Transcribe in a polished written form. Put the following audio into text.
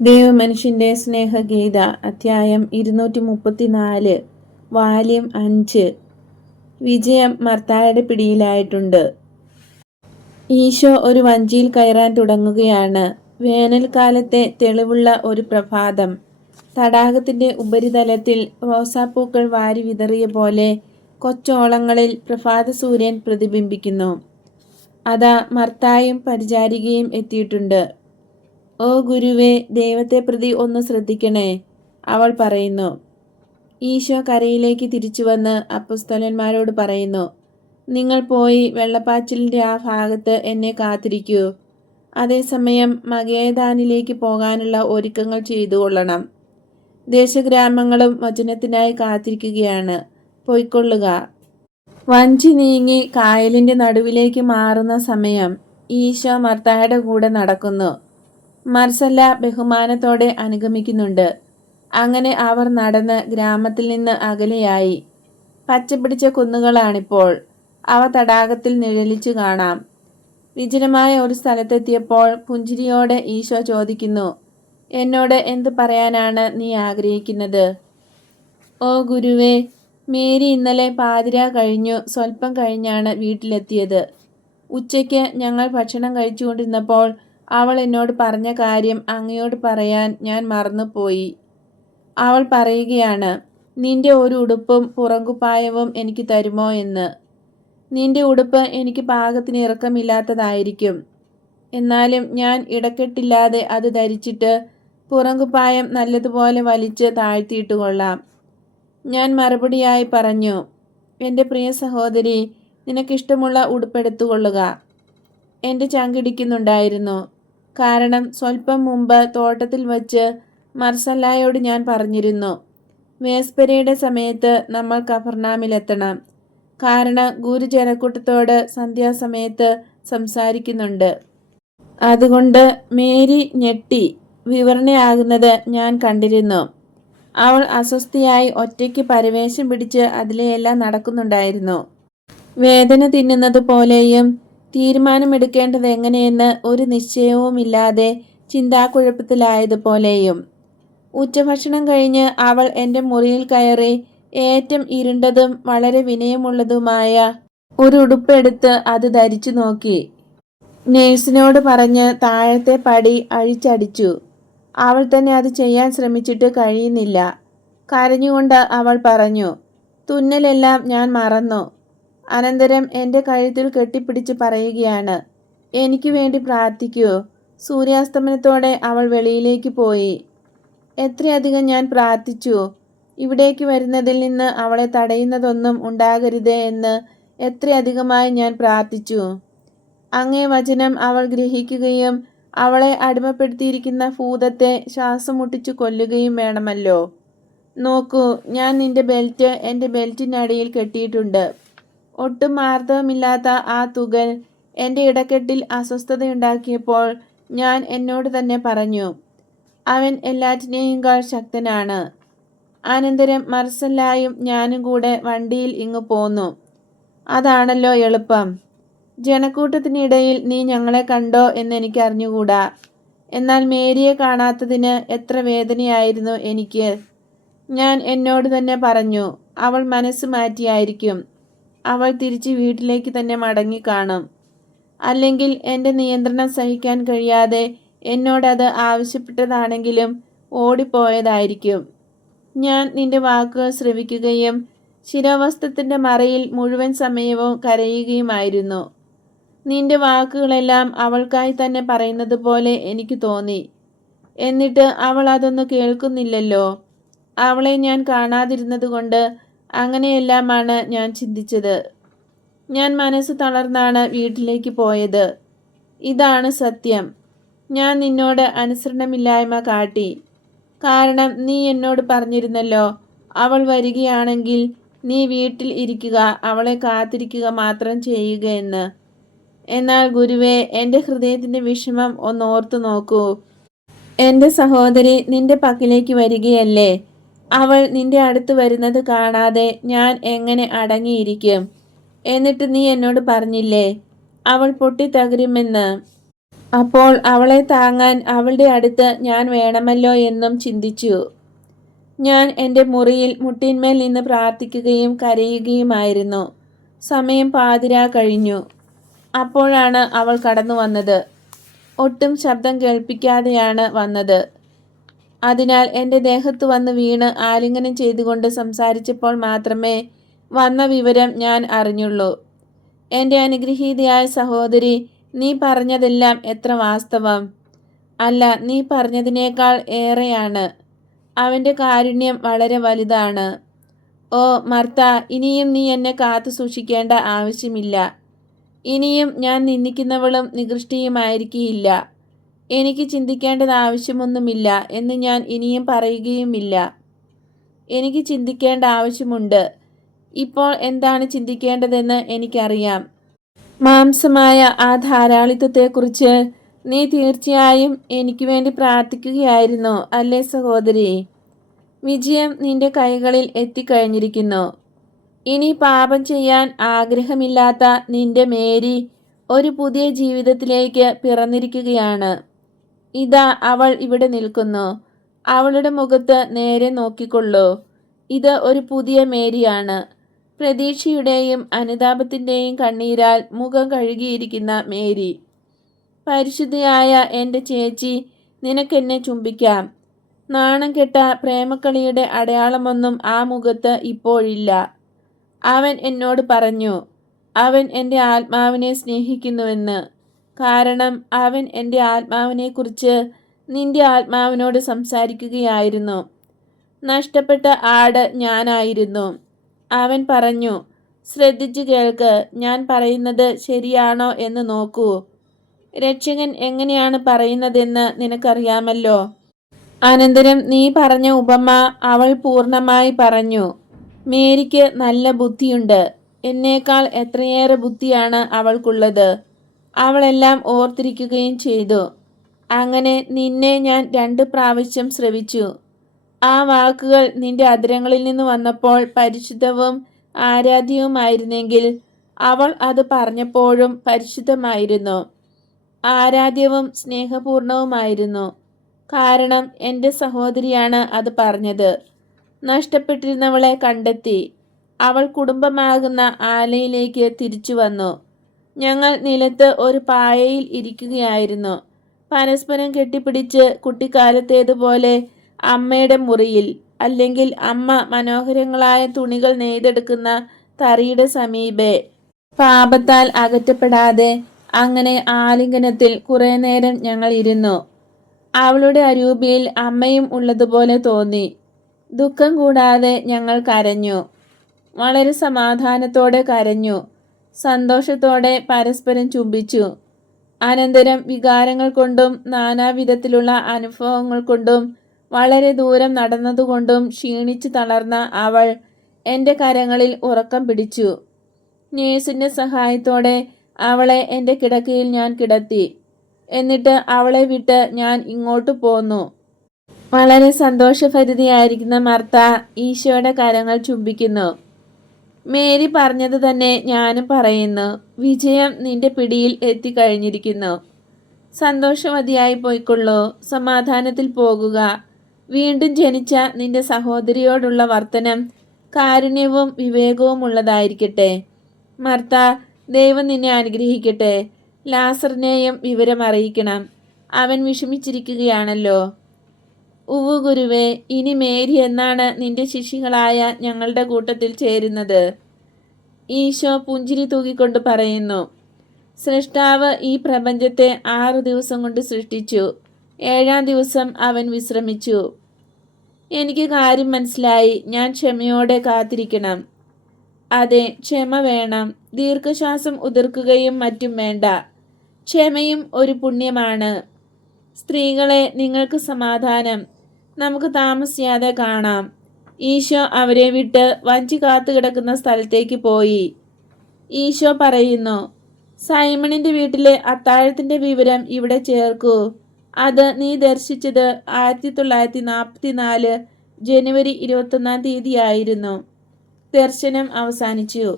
ദൈവമനുഷ്യന്റെ സ്നേഹഗീത അധ്യായം 234 വാല്യം 5. വിജയം മർത്തായുടെ പിടിയിലായിട്ടുണ്ട്. ഈശോ ഒരു വഞ്ചിയിൽ കയറാൻ തുടങ്ങുകയാണ്. വേനൽക്കാലത്തെ തെളിവുള്ള ഒരു പ്രഭാതം. തടാകത്തിന്റെ ഉപരിതലത്തിൽ റോസാപ്പൂക്കൾ വാരി വിതറിയ പോലെ കൊച്ചോളങ്ങളിൽ പ്രഭാത സൂര്യൻ പ്രതിബിംബിക്കുന്നു. അതാ മർത്തായും പരിചാരികയും എത്തിയിട്ടുണ്ട്. "ഓ ഗുരുവേ, ദൈവത്തെ പ്രതി ഒന്ന് ശ്രദ്ധിക്കണേ," അവൾ പറയുന്നു. ഈശോ കരയിലേക്ക് തിരിച്ചു വന്ന് അപ്പൊസ്തലന്മാരോട് പറയുന്നു, "നിങ്ങൾ പോയി വെള്ളപ്പാച്ചിലിൻ്റെ ആ ഭാഗത്ത് എന്നെ കാത്തിരിക്കൂ. അതേസമയം മഗേദാനിലേക്ക് പോകാനുള്ള ഒരുക്കങ്ങൾ ചെയ്തുകൊള്ളണം. ദേശഗ്രാമങ്ങളും വചനത്തിനായി കാത്തിരിക്കുകയാണ്. പൊയ്ക്കൊള്ളുക." വഞ്ചി നീങ്ങി കായലിൻ്റെ നടുവിലേക്ക് മാറുന്ന സമയം ഈശോ മർത്തായുടെ കൂടെ നടക്കുന്നു. മർസല്ല ബഹുമാനത്തോടെ അനുഗമിക്കുന്നുണ്ട്. അങ്ങനെ അവർ നടന്ന് ഗ്രാമത്തിൽ നിന്ന് അകലെയായി. പച്ചപിടിച്ച കുന്നുകളാണിപ്പോൾ. അവ തടാകത്തിൽ നിഴലിച്ചു കാണാം. വിജനമായ ഒരു സ്ഥലത്തെത്തിയപ്പോൾ പുഞ്ചിരിയോടെ ഈശോ ചോദിക്കുന്നു, "എന്നോട് എന്ത് പറയാനാണ് നീ ആഗ്രഹിക്കുന്നത്?" "ഓ ഗുരുവേ, മേരി ഇന്നലെ പാതിരാ കഴിഞ്ഞു സ്വല്പം കഴിഞ്ഞാണ് വീട്ടിലെത്തിയത്. ഉച്ചയ്ക്ക് ഞങ്ങൾ ഭക്ഷണം കഴിച്ചുകൊണ്ടിരുന്നപ്പോൾ അവൾ എന്നോട് പറഞ്ഞ കാര്യം അങ്ങയോട് പറയാൻ ഞാൻ മറന്നുപോയി. അവൾ പറയുകയാണ്, 'നിന്റെ ഒരു ഉടുപ്പും പുറങ്കുപ്പായവും എനിക്ക് തരുമോ എന്ന്. നിന്റെ ഉടുപ്പ് എനിക്ക് പാകത്തിന് ഇറക്കമില്ലാത്തതായിരിക്കും. എന്നാലും ഞാൻ ഇടക്കെട്ടില്ലാതെ അത് ധരിച്ചിട്ട് പുറങ്കുപ്പായം നല്ലതുപോലെ വലിച്ച് താഴ്ത്തിയിട്ടുകൊള്ളാം.' ഞാൻ മറുപടിയായി പറഞ്ഞു, 'എൻ്റെ പ്രിയ സഹോദരി, നിനക്കിഷ്ടമുള്ള ഉടുപ്പെടുത്തുകൊള്ളുക.' എൻ്റെ ചങ്കിടിക്കുന്നുണ്ടായിരുന്നു. കാരണം സ്വല്പം മുമ്പ് തോട്ടത്തിൽ വച്ച് മർസല്ലായോട് ഞാൻ പറഞ്ഞിരുന്നു, വേസ്പരയുടെ സമയത്ത് നമ്മൾ കഫർനാമിലെത്തണം. കാരണം ഗുരു ജനക്കൂട്ടത്തോട് സന്ധ്യാസമയത്ത് സംസാരിക്കുന്നുണ്ട്. അതുകൊണ്ട് മേരി ഞെട്ടി വിവരണയാകുന്നത് ഞാൻ കണ്ടിരുന്നു. അവൾ അസ്വസ്ഥയായി ഒറ്റയ്ക്ക് പരവേശം പിടിച്ച് അതിലെയെല്ലാം നടക്കുന്നുണ്ടായിരുന്നു. വേദന തിന്നുന്നത് പോലെയും തീരുമാനമെടുക്കേണ്ടത് എങ്ങനെയെന്ന് ഒരു നിശ്ചയവുമില്ലാതെ ചിന്താക്കുഴപ്പത്തിലായതുപോലെയും. ഉച്ചഭക്ഷണം കഴിഞ്ഞ് അവൾ എൻ്റെ മുറിയിൽ കയറി ഏറ്റവും ഇരുണ്ടതും വളരെ വിനയമുള്ളതുമായ ഒരു ഉടുപ്പെടുത്ത് അത് ധരിച്ചു നോക്കി. നേഴ്സിനോട് പറഞ്ഞ് താഴത്തെ പടി അഴിച്ചടിച്ചു. അവൾ തന്നെ അത് ചെയ്യാൻ ശ്രമിച്ചിട്ട് കഴിയുന്നില്ല. കരഞ്ഞുകൊണ്ട് അവൾ പറഞ്ഞു, "തുന്നലെല്ലാം ഞാൻ മറന്നു." അനന്തരം എൻ്റെ കഴുത്തിൽ കെട്ടിപ്പിടിച്ച് പറയുകയാണ്, "എനിക്ക് വേണ്ടി പ്രാർത്ഥിക്കൂ." സൂര്യാസ്തമനത്തോടെ അവൾ വെളിയിലേക്ക് പോയി. എത്രയധികം ഞാൻ പ്രാർത്ഥിച്ചു. ഇവിടേക്ക് വരുന്നതിൽ നിന്ന് അവളെ തടയുന്നതൊന്നും ഉണ്ടാകരുതേ എന്ന് എത്രയധികമായി ഞാൻ പ്രാർത്ഥിച്ചു. അങ്ങേ വചനം അവൾ ഗ്രഹിക്കുകയും അവളെ അടിമപ്പെടുത്തിയിരിക്കുന്ന ഭൂതത്തെ ശ്വാസം മുട്ടിച്ചു കൊല്ലുകയും വേണമല്ലോ. നോക്കൂ, ഞാൻ നിന്റെ ബെൽറ്റ് എൻ്റെ ബെൽറ്റിനടിയിൽ കെട്ടിയിട്ടുണ്ട്. ഒട്ടും ആർത്തവമില്ലാത്ത ആ തുകൽ എൻ്റെ ഇടക്കെട്ടിൽ അസ്വസ്ഥതയുണ്ടാക്കിയപ്പോൾ ഞാൻ എന്നോട് തന്നെ പറഞ്ഞു, അവൻ എല്ലാറ്റിനെയുംകാൾ ശക്തനാണ്. അനന്തരം മർസല്ലായും ഞാനും കൂടെ വണ്ടിയിൽ ഇങ്ങു പോന്നു. അതാണല്ലോ എളുപ്പം. ജനക്കൂട്ടത്തിനിടയിൽ നീ ഞങ്ങളെ കണ്ടോ എന്നെനിക്ക് അറിഞ്ഞുകൂടാ. എന്നാൽ മേരിയെ കാണാത്തതിന് എത്ര വേദനയായിരുന്നു എനിക്ക്. ഞാൻ എന്നോട് തന്നെ പറഞ്ഞു, അവൾ മനസ്സ് മാറ്റിയായിരിക്കും. അവൾ തിരിച്ച് വീട്ടിലേക്ക് തന്നെ മടങ്ങിക്കാണും. അല്ലെങ്കിൽ എൻ്റെ നിയന്ത്രണം സഹിക്കാൻ കഴിയാതെ എന്നോടത് ആവശ്യപ്പെട്ടതാണെങ്കിലും ഓടിപ്പോയതായിരിക്കും. ഞാൻ നിന്റെ വാക്കുകൾ ശ്രവിക്കുകയും ശിരോവസ്ത്രത്തിൻ്റെ മറയിൽ മുഴുവൻ സമയവും കരയുകയുമായിരുന്നു. നിന്റെ വാക്കുകളെല്ലാം അവൾക്കായി തന്നെ പറയുന്നത് പോലെ എനിക്ക് തോന്നി. എന്നിട്ട് അവൾ അതൊന്നും കേൾക്കുന്നില്ലല്ലോ. അവളെ ഞാൻ കാണാതിരുന്നതുകൊണ്ട് അങ്ങനെയെല്ലാമാണ് ഞാൻ ചിന്തിച്ചത്. ഞാൻ മനസ്സ് തളർന്നാണ് വീട്ടിലേക്ക് പോയത്. ഇതാണ് സത്യം. ഞാൻ നിന്നോട് അനുസരണമില്ലായ്മ കാട്ടി. കാരണം നീ എന്നോട് പറഞ്ഞിരുന്നല്ലോ, അവൾ വരികയാണെങ്കിൽ നീ വീട്ടിൽ ഇരിക്കുക, അവളെ കാത്തിരിക്കുക മാത്രം ചെയ്യുക എന്ന്. എന്നാൽ ഗുരുവേ, എൻ്റെ ഹൃദയത്തിൻ്റെ വിഷമം ഒന്നോർത്തു നോക്കൂ. എൻ്റെ സഹോദരി നിന്റെ പക്കലേക്ക് വരികയല്ലേ. അവൾ നിന്റെ അടുത്ത് വരുന്നത് കാണാതെ ഞാൻ എങ്ങനെ അടങ്ങിയിരിക്കും? എന്നിട്ട് നീ എന്നോട് പറഞ്ഞില്ലേ, അവൾ പൊട്ടിത്തകരുമെന്ന്. അപ്പോൾ അവളെ താങ്ങാൻ അവളുടെ അടുത്ത് ഞാൻ വേണമല്ലോ എന്നും ചിന്തിച്ചു. ഞാൻ എൻ്റെ മുറിയിൽ മുട്ടിന്മേൽ നിന്ന് പ്രാർത്ഥിക്കുകയും കരയുകയുമായിരുന്നു. സമയം പാതിരാ കഴിഞ്ഞു. അപ്പോഴാണ് അവൾ കടന്നു വന്നത്. ഒട്ടും ശബ്ദം കേൾപ്പിക്കാതെയാണ് വന്നത്. അതിനാൽ എൻ്റെ ദേഹത്ത് വന്ന് വീണ് ആലിംഗനം ചെയ്തുകൊണ്ട് സംസാരിച്ചപ്പോൾ മാത്രമേ വന്ന വിവരം ഞാൻ അറിഞ്ഞുള്ളൂ. എൻ്റെ അനുഗ്രഹീതയായ സഹോദരി, നീ പറഞ്ഞതെല്ലാം എത്ര വാസ്തവം! അല്ല, നീ പറഞ്ഞതിനേക്കാൾ ഏറെയാണ്. അവൻ്റെ കാരുണ്യം വളരെ വലുതാണ്. ഓ മർത്ത, ഇനിയും നീ എന്നെ കാത്തു സൂക്ഷിക്കേണ്ട ആവശ്യമില്ല. ഇനിയും ഞാൻ നിന്ദിക്കുന്നവളും നികൃഷ്ടിയുമായിരിക്കില്ല. എനിക്ക് ചിന്തിക്കേണ്ടത് ആവശ്യമൊന്നുമില്ല എന്ന് ഞാൻ ഇനിയും പറയുകയുമില്ല. എനിക്ക് ചിന്തിക്കേണ്ട ആവശ്യമുണ്ട്. ഇപ്പോൾ എന്താണ് ചിന്തിക്കേണ്ടതെന്ന് എനിക്കറിയാം. മാംസമായ ആ ധാരാളിത്വത്തെക്കുറിച്ച് നീ തീർച്ചയായും എനിക്ക് വേണ്ടി പ്രാർത്ഥിക്കുകയായിരുന്നു, അല്ലേ സഹോദരി? വിജയം നിന്റെ കൈകളിൽ എത്തിക്കഴിഞ്ഞിരിക്കുന്നു. ഇനി പാപം ചെയ്യാൻ ആഗ്രഹമില്ലാത്ത നിന്റെ മേരി ഒരു പുതിയ ജീവിതത്തിലേക്ക് പിറന്നിരിക്കുകയാണ്. ഇതാ അവൾ ഇവിടെ നിൽക്കുന്നു. അവളുടെ മുഖത്ത് നേരെ നോക്കിക്കൊള്ളൂ. ഇത് ഒരു പുതിയ മേരിയാണ്. പ്രതീക്ഷയുടെയും അനുതാപത്തിൻ്റെയും കണ്ണീരാൽ മുഖം കഴുകിയിരിക്കുന്ന മേരി. പരിശുദ്ധയായ എൻ്റെ ചേച്ചി, നിനക്കെന്നെ ചുംബിക്കാം. നാണം കെട്ട പ്രേമക്കളിയുടെ അടയാളമൊന്നും ആ മുഖത്ത് ഇപ്പോഴില്ല. അവൻ എന്നോട് പറഞ്ഞു, അവൻ എൻ്റെ ആത്മാവിനെ സ്നേഹിക്കുന്നുവെന്ന്. കാരണം അവൻ എൻ്റെ ആത്മാവിനെക്കുറിച്ച് നിന്റെ ആത്മാവിനോട് സംസാരിക്കുകയായിരുന്നു. നഷ്ടപ്പെട്ട ആട് ഞാനായിരുന്നു. അവൻ പറഞ്ഞു, ശ്രദ്ധിച്ചു കേൾക്ക്, ഞാൻ പറയുന്നത് ശരിയാണോ എന്ന് നോക്കൂ. രക്ഷകൻ എങ്ങനെയാണ് പറയുന്നതെന്ന് നിനക്കറിയാമല്ലോ. അനന്തരം നീ പറഞ്ഞ ഉപമ അവൾ പൂർണ്ണമായി പറഞ്ഞു. മേരിക്ക് നല്ല ബുദ്ധിയുണ്ട്. എന്നേക്കാൾ എത്രയേറെ ബുദ്ധിയാണ് അവൾക്കുള്ളത്. അവളെല്ലാം ഓർത്തിരിക്കുകയും ചെയ്തു. അങ്ങനെ നിന്നെ ഞാൻ 2 പ്രാവശ്യം ശ്രവിച്ചു. ആ വാക്കുകൾ നിന്റെ അധരങ്ങളിൽ നിന്ന് വന്നപ്പോൾ പരിശുദ്ധവും ആരാധ്യവുമായിരുന്നെങ്കിൽ അവൾ അത് പറഞ്ഞപ്പോഴും പരിശുദ്ധമായിരുന്നു, ആരാധ്യവും സ്നേഹപൂർണവുമായിരുന്നു. കാരണം എൻ്റെ സഹോദരിയാണ് അത് പറഞ്ഞത്. നഷ്ടപ്പെട്ടിരുന്നവളെ കണ്ടെത്തി. അവൾ കുടുംബമാകുന്ന ആലയിലേക്ക് തിരിച്ചു വന്നു. ഞങ്ങൾ നിലത്ത് ഒരു പായയിൽ ഇരിക്കുകയായിരുന്നു. പരസ്പരം കെട്ടിപ്പിടിച്ച് കുട്ടിക്കാലത്തേതുപോലെ അമ്മയുടെ മുറിയിൽ, അല്ലെങ്കിൽ അമ്മ മനോഹരങ്ങളായ തുണികൾ നെയ്തെടുക്കുന്ന തറിയുടെ സമീപേ. പാപത്താൽ അകറ്റപ്പെടാതെ അങ്ങനെ ആലിംഗനത്തിൽ കുറേ നേരം ഞങ്ങൾ ഇരുന്നു. അവളുടെ അരൂപിയിൽ അമ്മയും ഉള്ളതുപോലെ തോന്നി. ദുഃഖം കൂടാതെ ഞങ്ങൾ കരഞ്ഞു. വളരെ സമാധാനത്തോടെ കരഞ്ഞു. സന്തോഷത്തോടെ പരസ്പരം ചുംബിച്ചു. അനന്തരം വികാരങ്ങൾ കൊണ്ടും നാനാവിധത്തിലുള്ള അനുഭവങ്ങൾ കൊണ്ടും വളരെ ദൂരം നടന്നതുകൊണ്ടും ക്ഷീണിച്ചു തളർന്ന അവൾ എൻ്റെ കരങ്ങളിൽ ഉറക്കം പിടിച്ചു. നേഴ്സിൻ്റെ സഹായത്തോടെ അവളെ എൻ്റെ കിടക്കയിൽ ഞാൻ കിടത്തി. എന്നിട്ട് അവളെ വിട്ട് ഞാൻ ഇങ്ങോട്ട് പോന്നു. വളരെ സന്തോഷഭരിതയായിരിക്കുന്ന മർത്ത ഈശോയുടെ കരങ്ങൾ ചുംബിക്കുന്നു. മേരി പറഞ്ഞത് തന്നെ ഞാനും പറയുന്നു. വിജയം നിന്റെ പിടിയിൽ എത്തിക്കഴിഞ്ഞിരിക്കുന്നു. സന്തോഷവതിയായി പോയിക്കൊള്ളൂ. സമാധാനത്തിൽ പോകുക. വീണ്ടും ജനിച്ച നിന്റെ സഹോദരിയോടുള്ള വർത്തനം കാരുണ്യവും വിവേകവും ഉള്ളതായിരിക്കട്ടെ. മർത്ത, ദൈവം നിന്നെ അനുഗ്രഹിക്കട്ടെ. ലാസറിനെയും വിവരം അറിയിക്കണം. അവൻ വിഷമിച്ചിരിക്കുകയാണല്ലോ. ഉവ്വ് ഗുരുവേ, ഇനി മേരി എന്നാണ് നിന്റെ ശിഷ്യകളായ ഞങ്ങളുടെ കൂട്ടത്തിൽ ചേരുന്നത്? ഈശോ പുഞ്ചിരി തൂകിക്കൊണ്ട് പറയുന്നു. സൃഷ്ടാവ് ഈ പ്രപഞ്ചത്തെ 6 ദിവസം കൊണ്ട് സൃഷ്ടിച്ചു. 7-ാം ദിവസം അവൻ വിശ്രമിച്ചു. എനിക്ക് കാര്യം മനസ്സിലായി. ഞാൻ ക്ഷമയോടെ കാത്തിരിക്കണം. അതെ, ക്ഷമ വേണം. ദീർഘശ്വാസം ഉതിർക്കുകയും മറ്റും വേണ്ട. ക്ഷമയും ഒരു പുണ്യമാണ്. സ്ത്രീകളെ, നിങ്ങൾക്ക് സമാധാനം. നമുക്ക് താമസിയാതെ കാണാം. ഈശോ അവരെ വിട്ട് വഞ്ചി കാത്തു കിടക്കുന്ന സ്ഥലത്തേക്ക് പോയി. ഈശോ പറയുന്നു, സൈമണിൻ്റെ വീട്ടിലെ അത്താഴത്തിൻ്റെ വിവരം ഇവിടെ ചേർക്കൂ. അത് നീ ദർശിച്ചത് 1944 ജനുവരി 21-ാം തീയതിയായിരുന്നു. ദർശനം അവസാനിച്ചു.